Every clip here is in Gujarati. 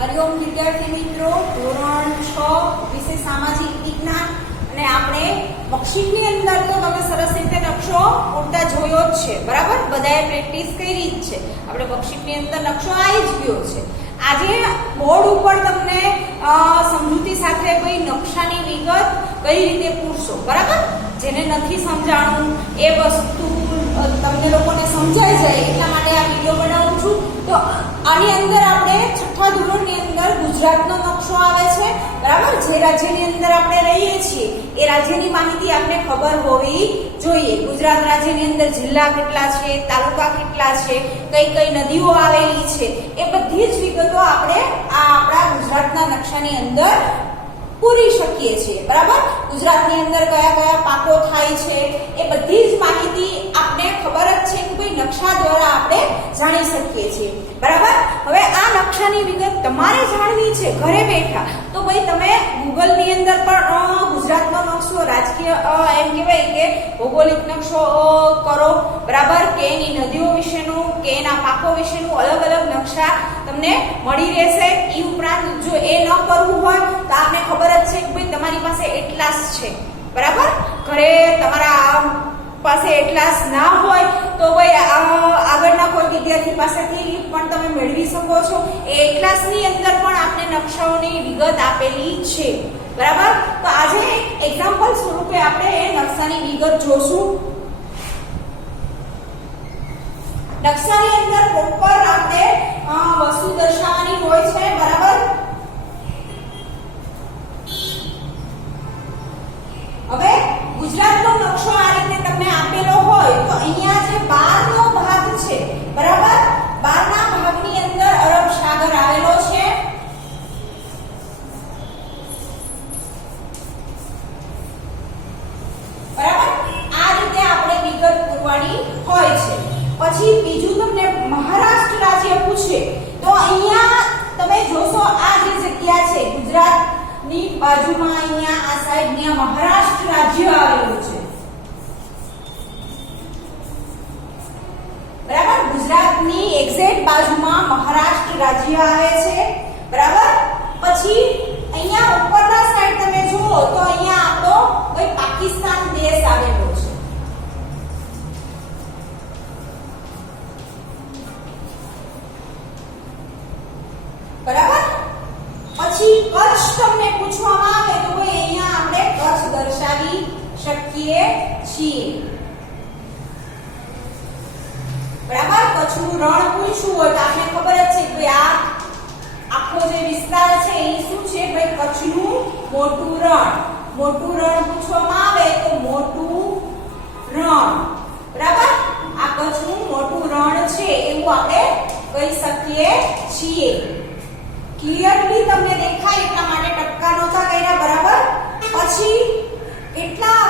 હરિઓમ વિદ્યાર્થી મિત્રો, ધોરણ 6 વિષય સામાજિક વિજ્ઞાન અને આપણે વર્કશીટની અંદર તો તમે સરસ રીતે નકશો ઉડતા જોયો જ છે, બરાબર? બધાએ પ્રેક્ટિસ કરી જ છે. આપણે વર્કશીટની અંદર નકશો આવી જ ગયો છે. આજે બોર્ડ ઉપર તમને સમજૂતી સાથે કોઈ નકશાની વિગત કઈ રીતે પૂરશો, બરાબર? જેને નથી સમજાણું એ વસ્તુ તમને લોકોને સમજાઈ જાય એટલા માટે આ વિડીયો બનાવું છું. તો આની અંદર આપણે છઠ્ઠા ધોરણની અંદર ગુજરાતનો નકશો આવે છે, બરાબર? જે રાજ્યની અંદર આપણે રહીએ છીએ એ રાજ્યની માહિતી આપણે ખબર હોવી જોઈએ. ગુજરાત રાજ્યની અંદર જિલ્લા કેટલા છે, તાલુકા કેટલા છે, કઈ કઈ નદીઓ આવેલી છે, એ બધી જ વિગતો આપણે આ આપણા ગુજરાતના નકશાની અંદર પૂરી શકીએ છીએ, બરાબર? ગુજરાતની અંદર કયા કયા પાકો થાય છે એ બધી જ માહિતી આપને ખબર જ છે કે ભાઈ નકશા દ્વારા આપણે જાણી શકીએ છીએ, બરાબર? હવે આ નકશાની વિગત તમારે જાણવી છે ઘરે બેઠા, તો ભાઈ તમે ગૂગલ ની અંદર પણ ગુજરાતનો નકશો, રાજકીય એમ કહેવાય કે ભૌગોલિક નકશો કરો, બરાબર? કે એની નદીઓ વિશેનું કે એના પાકો વિશેનું અલગ અલગ નકશા તમને મળી રહેશે. એ ઉપરાંત જો એ ન કરવું હોય તો આપને ખબર જ છે કે ભાઈ તમારી પાસે એટલાસ છે, બરાબર? ઘરે તમારા પાસે એટલાસ ના હોય તો ભાઈ આગળના કોઈ વિદ્યાર્થી પાસેથી પણ તમે મેળવી શકો છો. એ એટલાસની અંદર પણ આપને નકશાઓની વિગત આપેલી છે, બરાબર? તો આજે એક્ઝામ્પલ સ્વરૂપે આપણે એ નકશાની વિગત જોશું. નકશાની અંદર પ્રોપર આપણે વસ્તુ દર્શાવવાની હોય છે, બરાબર? હવે ગુજરાતનો નકશો આ રીતે તમને આપેલો હોય તો અહીંયા જે 12 નો ભાગ છે, બરાબર? 12 ના ભાગની અંદર અરબ સાગર આવેલો છે, બરાબર? આ રીતે આપણે વિગત પૂરવાની હોય છે. પછી બીજું તમને મહારાષ્ટ્ર રાજ્ય પૂછે તો અહીંયા તમે જોશો આ જે જગ્યા છે ગુજરાતની બાજુમાં અહીંયા આ સાઈડ માં મહારાષ્ટ્ર રાજ્ય આવેલું છે, બરાબર? ગુજરાતની એક્ઝેક્ટ બાજુમાં મહારાષ્ટ્ર રાજ્ય આવે છે, બરાબર? પછી અહીંયા ઉપરના સાઈડ તમે જુઓ તો અહીંયા આપણો ભાઈ પાકિસ્તાન દેશ આવેલો છે, બરાબર? પછી કચ્છ તમને પૂછવામાં આવે તો ભાઈ અહીંયા આપણે કચ્છ દર્શાવી શકીએ છીએ, બરાબર? કચ્છનું રણ પૂછવું હોય તો આપણે ખબર જ છે કે ભાઈ આ આખો જે વિસ્તાર છે એ શું છે ભાઈ? કચ્છનું મોટું રણ. મોટું રણ પૂછવામાં આવે તો મોટું રણ, બરાબર? આ કચ્છનું મોટું રણ છે એવું આપણે કહી શકીએ છીએ. ક્લિયરલી તમને દેખાય એટલા માટે ટપકા નહોતા કર્યા, બરાબર? પછી કેટલા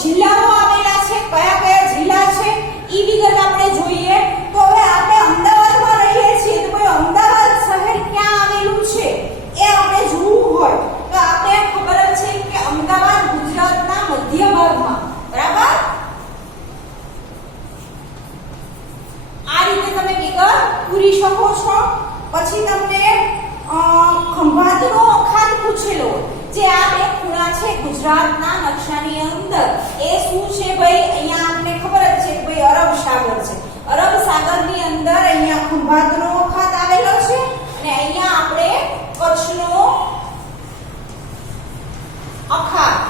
જિલ્લાઓ આવેલા છે, કયા કયા જિલ્લા છે ઈ વિગત આપણે જોઈએ. તો હવે આપણે અમદાવાદમાં રહીએ છીએ તો ભાઈ અમદાવાદ શહેર ક્યાં આવેલું છે એ આપણે જોવું હોય તો આપણે ખબર જ છે કે અમદાવાદ ગુજરાતના મધ્ય ભાગમાં, બરાબર? આ રીતે તમે વિગત પૂરી શકો છો. પછી તમને ખંભાતનો અખાત પૂછેલો, જે આ બે ખૂણા છે ગુજરાતના નકશાની અંદર, એ શું છે ભાઈ? અહીંયા આપણે ખબર જ છે કે ભાઈ અરબ સાગર છે. અરબ સાગરની અંદર અહીંયા ખંભાતનો અખાત આવેલો છે અને અહીંયા આપણે કચ્છનો અખાત.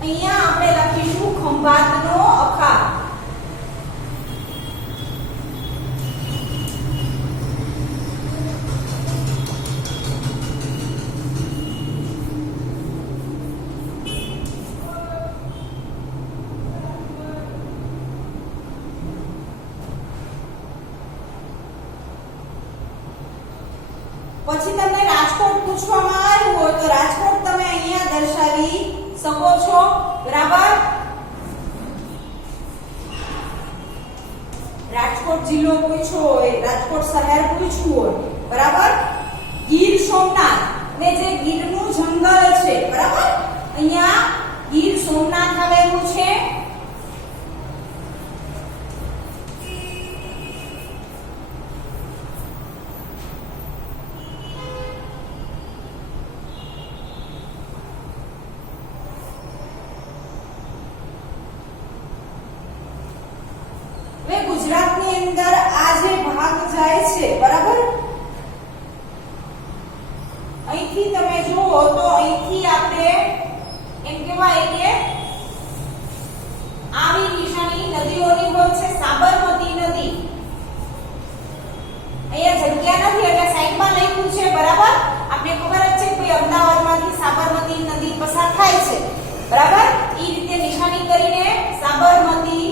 અહીંયા આપણે લખીશું ખંભાતનો અખાત. પછી તમને રાજકોટ પૂછવામાં આવ્યું હોય તો રાજકોટ તમે અહીંયા દર્શાવી શકો છો, બરાબર? રાજકોટ જિલ્લો પૂછ્યો હોય, રાજકોટ શહેર પૂછવું હોય, બરાબર? ગીર સોમનાથ ને જે ગીરનું જંગલ છે, બરાબર? અહીંયા ગીર સોમનાથ આવેલું છે, અંદર આ જે ભાગ જાય છે, બરાબર, અહીંથી તમે જુઓ તો અહીંથી આપણે એમ કહેવાય કે આવી નિશાની નદીઓની હોય છે. સાબરમતી નદી અહીંયા જગ્યા નથી એટલે સાઈડમાં લખ્યું છે, બરાબર. આપણે ખબર જ છે કે ભાઈ અમદાવાદમાંથી સાબરમતી નદી પસાર થાય છે, બરાબર. એ રીતે નિશાની કરીને સાબરમતી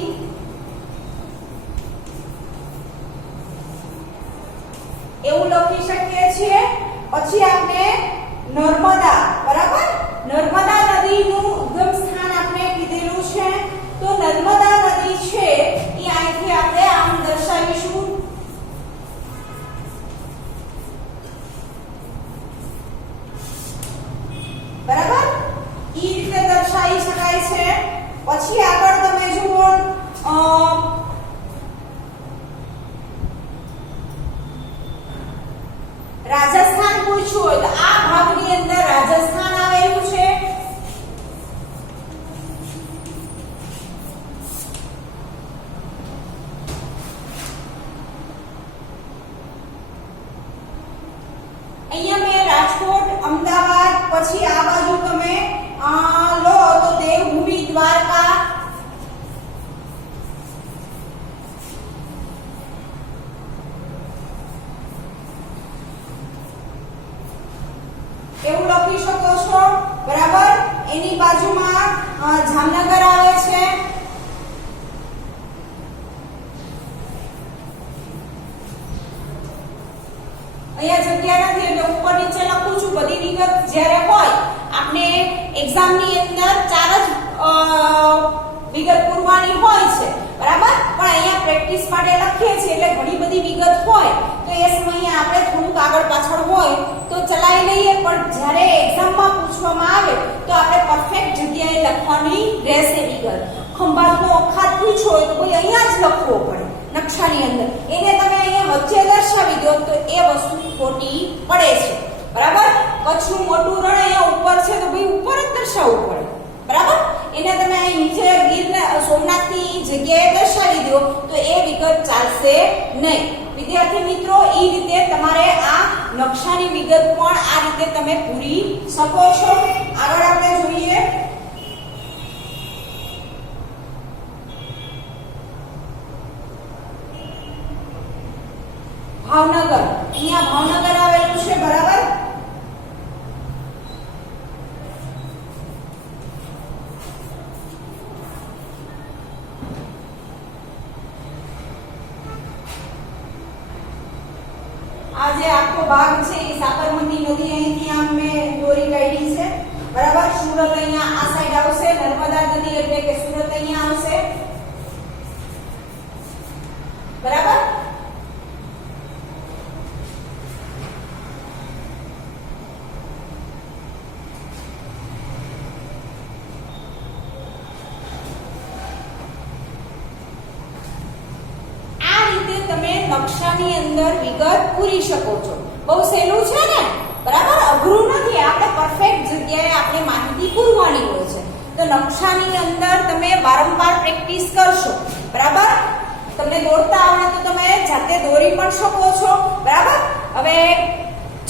એવું લખી શકીએ છીએ. પછી આપણે નર્મદા, બરાબર, નર્મદા નદીનું ઉદ્ગમ સ્થાન આપણે કીધેલું છે. તો નર્મદા નદી છે એ અહીંથી આપણે આમ દર્શાવીશું. બરાબર, એ રીતે દર્શાવી શકાય છે. પછી આગળ તમે જુઓ રાજસ્થાન પૂછ્યું હોય તો આ ભાગની અંદર રાજસ્થાન આવેલું છે. અહીંયા મેં રાજકોટ, અમદાવાદ, પછી આ બાજુ તમે લો તો દેવભૂમિ દ્વારકા, એવું લખી શકો છો, બરાબર. એની બાજુમાં જામનગર આવે છે. અહીંયા જગ્યા નથી એટલે ઉપર નીચે લખું છું. બધી વિગત જ્યારે હોય આપણે એક્ઝામની અંદર 4 જ વિગત પૂરવાની હોય છે, બરાબર. પણ અહીંયા પ્રેક્ટિસ માટે લખીએ છીએ એટલે ઘણી બધી વિગત હોય તો એ સમયે આપણે થોડુંક આગળ પાછળ હોય તો ચલાવી લઈએ. પણ જ્યારે એક્ઝામમાં પૂછવામાં આવે તો આપણે પરફેક્ટ જગ્યાએ લખવાની રહેશે વિગત. ખંભાતનો અખાત પૂછ્યો હોય તો કોઈ અહીંયા જ લખવો પડે નકશાની અંદર. એને તમે અહીંયા વચ્ચે દર્શાવી દો તો એ વસ્તુ ખોટી પડે છે, બરાબર. કચ્છનું મોટું રણ અહીંયા ઉપર છે તો ભાઈ ઉપર જ દર્શાવવું પડે, બરાબર. એને તમે અહીં નીચે ગીરના સોમનાથની જગ્યાએ દર્શાવી દો તો એ વિગત ચાલશે નહીં. વિદ્યાર્થી મિત્રો, એ રીતે તમારે આ નકશાની વિગત પણ આ રીતે તમે પૂરી શકો છો. આગળ આપણે જોઈએ ભાવનગર. અહીંયા ભાવનગર આવેલું છે, બરાબર. આ જે આખો ભાગ છે એ સાબરમતી નદી અહીંથી આમ મેં દોરી કાઢી છે, બરાબર. સુરત અહીંયા આ સાઈડ આવશે. નર્મદા નદી એટલે કે સુરત અહીંયા આવશે, બરાબર. નકશાની અંદર વિગત પૂરી શકો છો. બહુ સહેલું છે ને, બરાબર. અઘરું નથી. આપણે પરફેક્ટ જગ્યાએ આપણે માહિતી પૂરવાની હોય છે. તો નકશાની અંદર તમે વારંવાર પ્રેક્ટિસ કરશો, બરાબર. તમને દોરતા આવડે તો તમે જાતે દોરી પણ શકો છો, બરાબર. હવે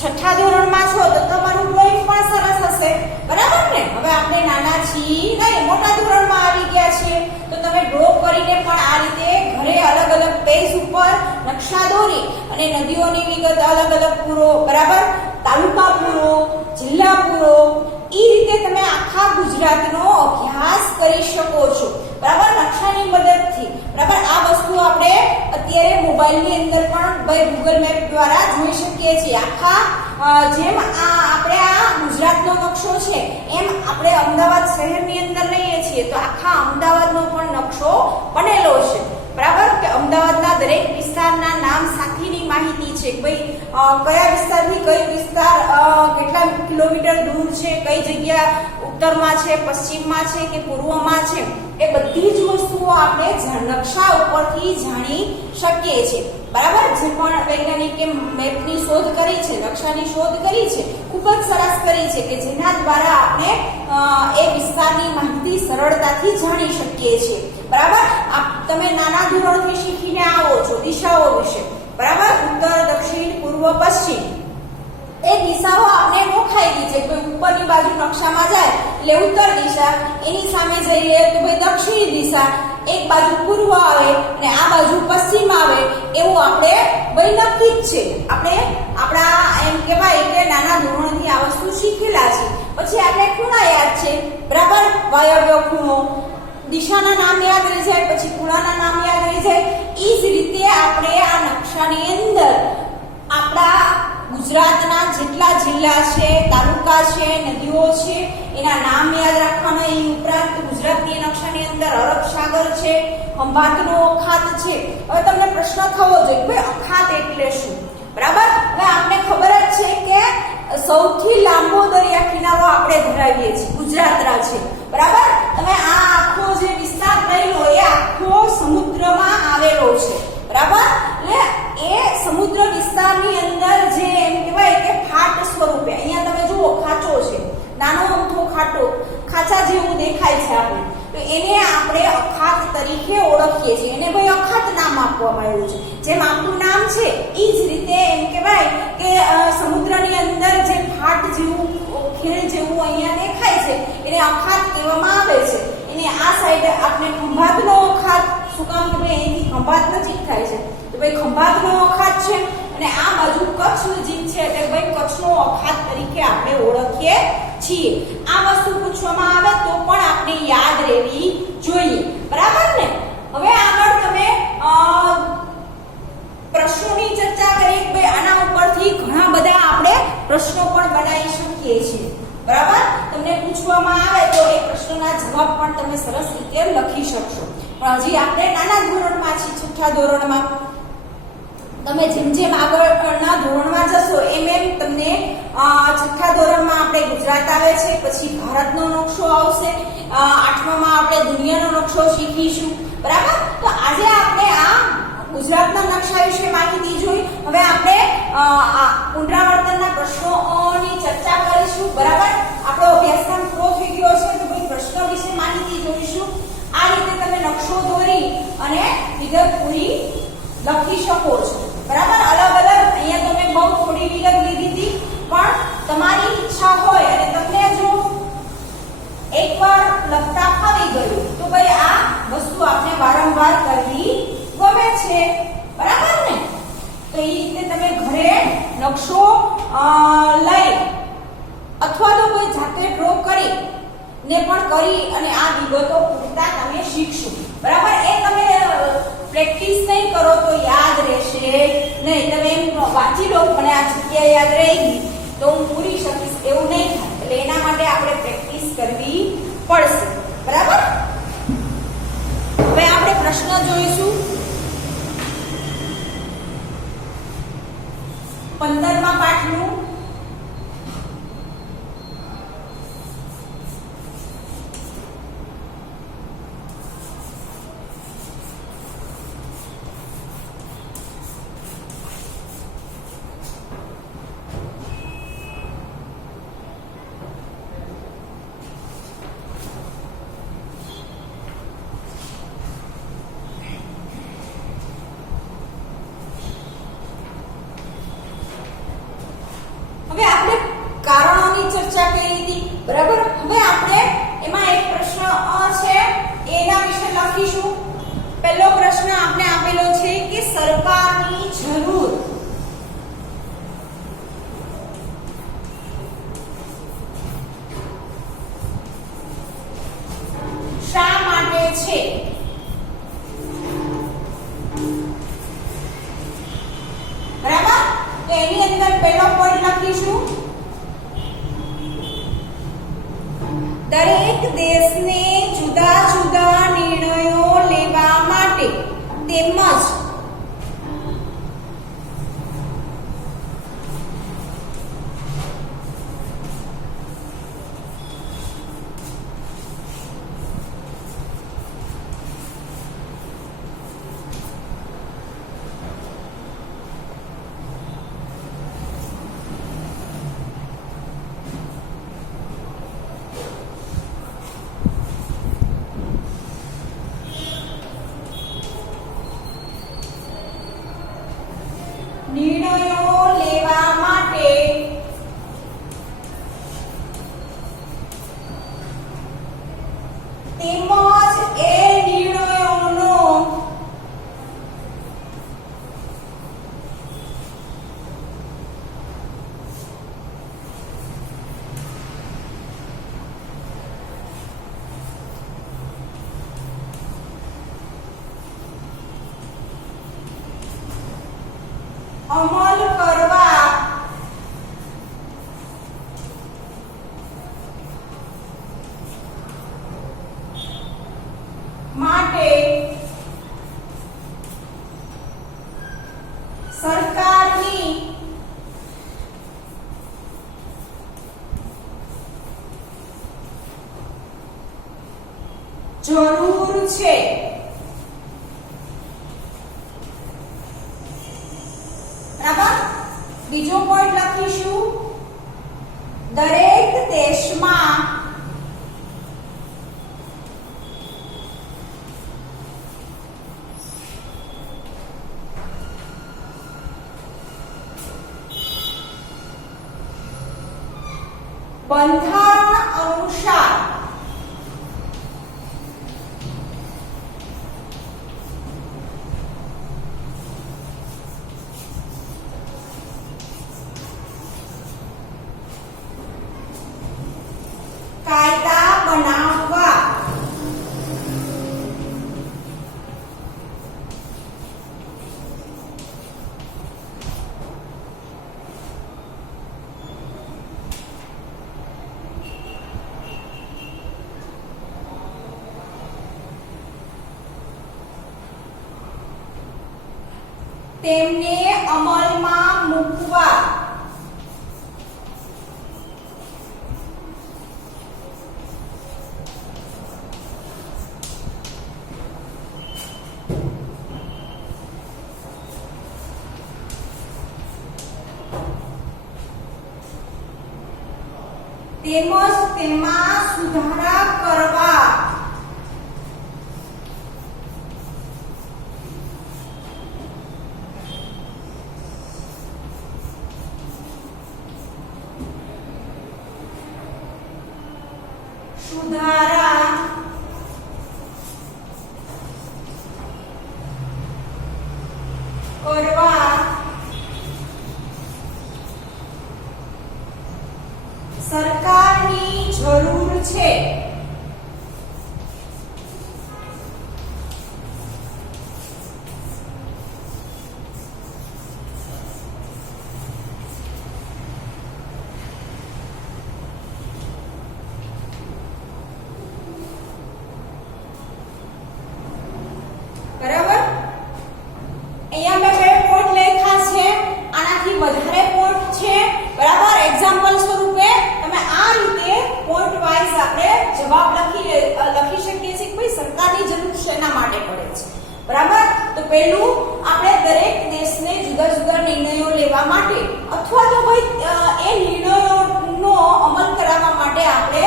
6થા ધોરણમાં છો તો તમારું ડ્રોઈંગ પણ સરસ હશે, બરાબર ને. હવે આપણે નાના છીએ નહીં, મોટા ધોરણમાં આવી ગયા છીએ તો તમે ડ્રો કરીને પણ આ રીતે ઘરે અલગ અલગ પેજ ઉપર નકશા દોરી અને નદીઓની વિગત અલગ અલગ પૂરો, બરાબર. તાલુકા પૂરો, જિલ્લા પૂરો, એ રીતે તમે આખા ગુજરાતનો અભ્યાસ કરી શકો છો, બરાબર. નકશાની મદદથી, બરાબર. આ વસ્તુ આપણે અત્યારે મોબાઈલની અંદર પણ ભાઈ ગૂગલ મેપ દ્વારા જોઈ શકીએ છીએ. આખા જેમ આપણે આ ગુજરાતનો નકશો છે એમ આપણે અમદાવાદ શહેરની અંદર લઈએ છીએ તો આખા અમદાવાદનો પણ નકશો બનેલો છે, બરાબર. કે અમદાવાદના દરેક વિસ્તારના નામ સાથેની માહિતી છે કે ભાઈ કયા વિસ્તારથી કયો વિસ્તાર કેટલા કિલોમીટર દૂર છે, કઈ જગ્યા ઉત્તરમાં છે, પશ્ચિમમાં છે કે પૂર્વમાં છે, એ બધી જ વસ્તુઓ આપણે નકશા ઉપરથી જાણી શકીએ છીએ, બરાબર. જે પણ વૈજ્ઞાનિકે મેપની શોધ કરી છે, નકશાની શોધ કરી છે, ખૂબ જ સરસ કરી છે કે જેના દ્વારા આપણે એ વિસ્તારની માહિતી સરળતાથી જાણી શકીએ છીએ, બરાબર. તમે નાના ધોરણથી શીખીને આવો છો દિશાઓ વિશે, બરાબર? ઉત્તર, દક્ષિણ, પૂર્વ, પશ્ચિમ એ દિશાઓ આપણે ગોખાઈ ગઈ છે. કોઈ ઉપરની બાજુ નકશામાં જાય એટલે ઉત્તર દિશા, એની સામે જઈએ તો ભાઈ દક્ષિણ દિશા, એક બાજુ પૂર્વ આવે અને આ બાજુ પશ્ચિમ આવે, એવું આપણે ભાઈ નક્કી જ છે. આપણે આપણા એમ કહેવાય કે નાના ધોરણથી આ વસ્તુ શીખેલા છે. પછી આપણે ખૂણા યાદ છે, બરાબર? વાયવ્ય ખૂણો, દિશાના નામ યાદ રહી જાય, પછી ખૂણાના નામ યાદ રહી જાય. એ જ રીતે આપણે આ નકશાની અંદર આપણા ગુજરાતના જેટલા જિલ્લા છે, તાલુકા છે, નદીઓ છે, એના નામ યાદ રાખવાના. એ ઉપરાંત ગુજરાતની નકશાની અંદર અરબ સાગર છે, ખંભાતનો અખાત છે. હવે તમને પ્રશ્ન થવો જોઈએ ભાઈ અખાત એટલે શું, બરાબર? હવે આપને ખબર જ છે કે સૌથી લાંબો દરિયા કિનારો આપણે ધરાવીએ છીએ, ગુજરાત રાજ્ય, બરાબર? તમે આ આખો જે વિસ્તાર લઈ લો એ આખો સમુદ્રમાં આવેલો છે, બરાબર? એટલે એ સમુદ્ર વિસ્તારની અંદર જે એમ કહેવાય કે ફાટ સ્વરૂપે, અહીંયા તમે જુઓ ખાચો છે, નાનો અમથો ખાટો, ખાચા જેવું દેખાય છે આપણે, તો એને આપણે અખાત તરીકે ઓળખીએ છીએ. એને ભાઈ અખાત નામ આપવામાં આવ્યું છે. જેમ આપણું નામ છે એ જ રીતે એમ કહેવાય કે સમુદ્રની અંદર જે ફાટ જેવું, ખીણ જેવું અહીંયા દેખાય છે એને અખાત કહેવામાં આવે છે. એને આ સાઈડ આપણે ખંભાતનો અખાત, શું કામ કે ભાઈ અહીંથી ખંભાત નજીક થાય છે તો ભાઈ ખંભાતનો અખાત છે, અને આ બાજુ કચ્છ નજીક છે એટલે ભાઈ કચ્છનો અખાત તરીકે આપણે ઓળખીએ છીએ. આ વસ્તુ પૂછવામાં આવે તો પણ આપણે યાદ રહેવી જોઈએ, બરાબર ને? હવે આગળ તમે પ્રશ્નોની ચર્ચા કરીએ કે ભાઈ આના ઉપરથી ઘણા બધા આપણે પ્રશ્નો પણ બનાવી શકીએ છીએ, બરાબર? તમને પૂછવામાં આવે તો એ પ્રશ્નોના જવાબ પણ તમે સરસ રીતે લખી શકશો. પણ હજી આપણે નાના ધોરણમાં છીએ, છઠ્ઠા ધોરણમાં. તમે જેમ જેમ આગળના ધોરણમાં જશો એમ એમ તમને છઠ્ઠા ધોરણમાં આપણે ગુજરાત આવે છે, પછી ભારતનો નકશો આવશે, આઠમામાં આપણે દુનિયાનો નકશો શીખીશું, બરાબર? તો આજે આપણે આ ગુજરાતના નકશા વિશે માહિતી જોઈ. હવે આપણે પુનરાવર્તનના પ્રશ્નોની ચર્ચા કરીશું, બરાબર? આપણો અભ્યાસક્રમ પૂરો થઈ ગયો છે તો ભાઈ પ્રશ્નો વિશે માહિતી જોઈશું. આ રીતે તમે નકશો દોરી અને વિગત પૂરી લખી શકો છો, બરાબર? અલગ અલગ અહીંયા તમે બહુ થોડી વિગત લીધી હતી, પણ તમારી ઈચ્છા હોય અને તમને જો એકવાર લખતા ફાવી ગયું તો ભાઈ આ વસ્તુ આપણે વારંવાર કરવી ગમે છે, બરાબર ને? તો એ રીતે તમે ઘરે નકશો લઈ અથવા તો કોઈ જાતે ડ્રો કરી ને પણ કરી અને આ વિગતો પૂરતા તમે શીખશો, બરાબર? એ તમે પ્રેક્ટિસ નહીં કરો તો યાદ રહેશે નહીં. તમે એમ વાંચી લો મને આ જગ્યા યાદ રહી ગઈ તો હું પૂરી શકીશ, એવું નહીં થાય. એટલે એના માટે આપણે પ્રેક્ટિસ કરવી પડશે, બરાબર? હવે આપણે પ્રશ્ન જોઈશું 15મા પાઠનું. હવે આપણે કારણોની ચર્ચા કરી હતી, બરાબર? હવે આપણે એમાં એક પ્રશ્ન છે એના વિશે લખીશું. પહેલો પ્રશ્ન આપણે આપેલો છે કે સરકારની જરૂર શા માટે છે? બરાબર? તો એની અંદર પહેલો પોઈન્ટ લખીશું દરેક દેશને જુદા જુદા નિર્ણયો લેવા માટે તેમજ અમલ કરવા માટે સરકારની જરૂર છે. બરાબર. બીજો પોઈન્ટ લખીશું, દરેક દેશમાં બંધારણ અનુસાર કાયદા બનાવવા તેમને અમલમાં મૂકવા તેમજ તેમાં સુધારા કરવા સરકારની જરૂર છે. બરાબર. અહીંયા મેં બે પોઈન્ટ લખ્યા છે, આનાથી વધારે પોઈન્ટ છે. બરાબર. એક્ઝામ્પલ સ્વરૂપે તમે આ રીતે પોઈન્ટ વાઇઝ આપણે જવાબ લખી શકીએ છીએ કે ભાઈ સરકારની જરૂર શેના માટે પડે છે. બરાબર. તો પહેલું, આપણે દરેક દેશને જુદા જુદા નિર્ણયો લેવા માટે અથવા તો ભાઈ એ નિર્ણયોનો અમલ કરાવવા માટે આપણે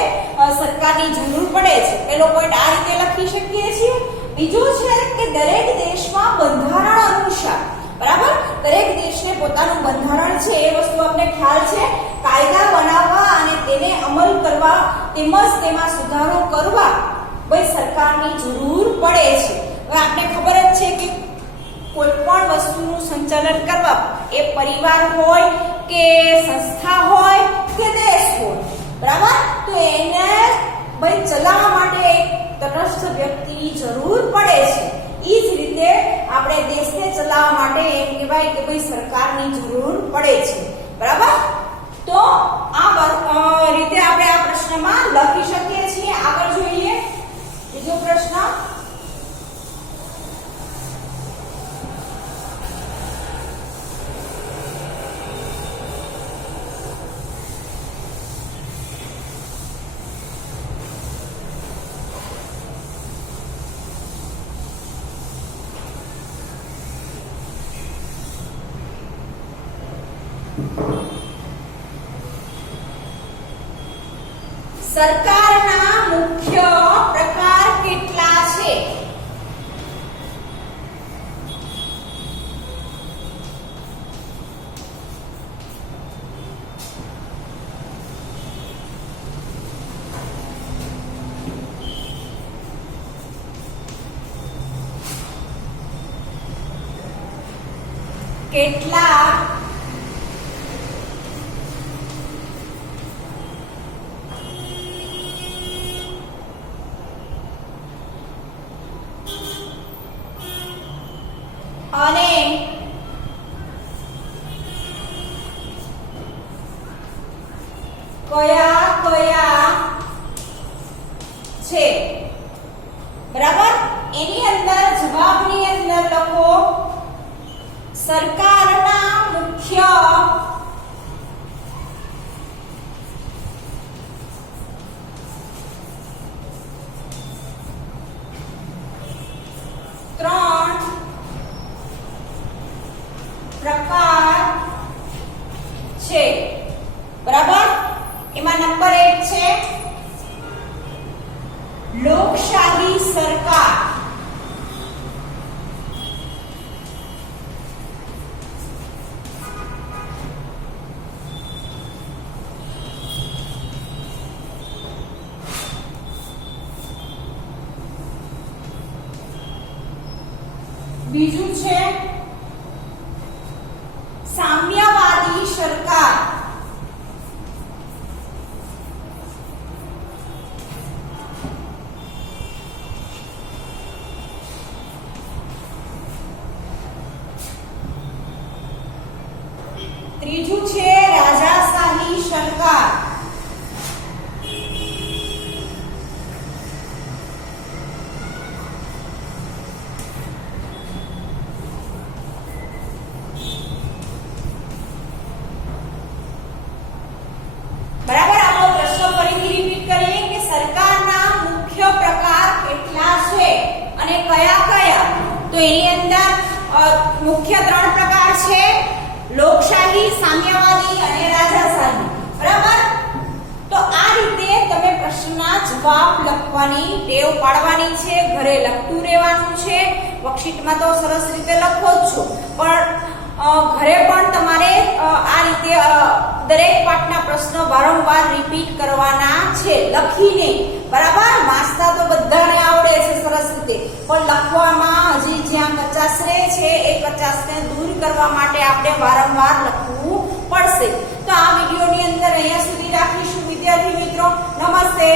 સરકારની જરૂર પડે છે. પહેલો પોઈન્ટ આ રીતે લખી શકીએ છીએ. બીજું છે કે દરેક દેશમાં બંધારણ અનુસાર, બરાબર, દરેક દેશને પોતાનું બંધારણ છે, એ વસ્તુ આપણે ખ્યાલ છે. કાયદા બનાવવા અને તેને અમલ કરવા તેમજ તેમાં સુધારો કરવા ભાઈ સરકારની જરૂર પડે છે. હવે આપણે ખબર જ છે કે કોઈ પણ વસ્તુનું સંચાલન કરવા, એ પરિવાર હોય કે સંસ્થા હોય કે દેશ હોય, બરાબર, તો એને ભાઈ ચલાવવા માટે એક તટસ્થ વ્યક્તિની જરૂર પડે છે. એ જ રીતે આપણે દેશને ચલાવવા માટે એમ કહેવાય કે ભાઈ સરકારની જરૂર પડે છે. બરાબર. તો આ રીતે આપણે આ પ્રશ્નમાં લખી શકીએ છીએ. આગળ જોઈએ બીજો પ્રશ્ન. સરકારના મુખ્ય પ્રકાર કેટલા છે? કેટલા અને એની અંદર જવાબની અંદર લખો સરકારના મુખ્ય ત્રણ પ્રકાર છે, બરાબર. એમાં નંબર 1 છે લોકશાહી સરકાર, બીજું છે સામ્યવાદી સરકાર, ત્રીજું છે રાજાશાહી સરકાર, બરાબર. આપણો પ્રશ્ન ફરીથી રિપીટ કરીએ કે સરકારના મુખ્ય પ્રકાર કેટલા છે અને કયા કયા. તો એની અંદર મુખ્ય 3 પ્રકાર છે, લોકશાહી, સામ્યવાદી અને રાજાશાહી, બરાબર. તો આ રીતે તમે પ્રશ્નના જવાબ લખવાની ટેવ પાડવાની છે, ઘરે લખતું રહેવાનું છે. વર્કશીટમાં તો સરસ રીતે લખો જ છો, પણ ઘરે પણ તમારે આ રીતે દરેક પાઠના પ્રશ્નો વારંવાર રિપીટ કરવાના છે લખીને, બરાબર. વાંચતા તો બધાને આવડે છે સરસ રીતે, પણ લખવામાં હજી જ્યાં કચાશ રહે છે એ કચાશને દૂર કરવા માટે આપણે વારંવાર લખવું પડશે. તો આ વિડીયોની અંદર અહીંયા સુધી રાખીશું વિદ્યાર્થી મિત્રો. નમસ્તે.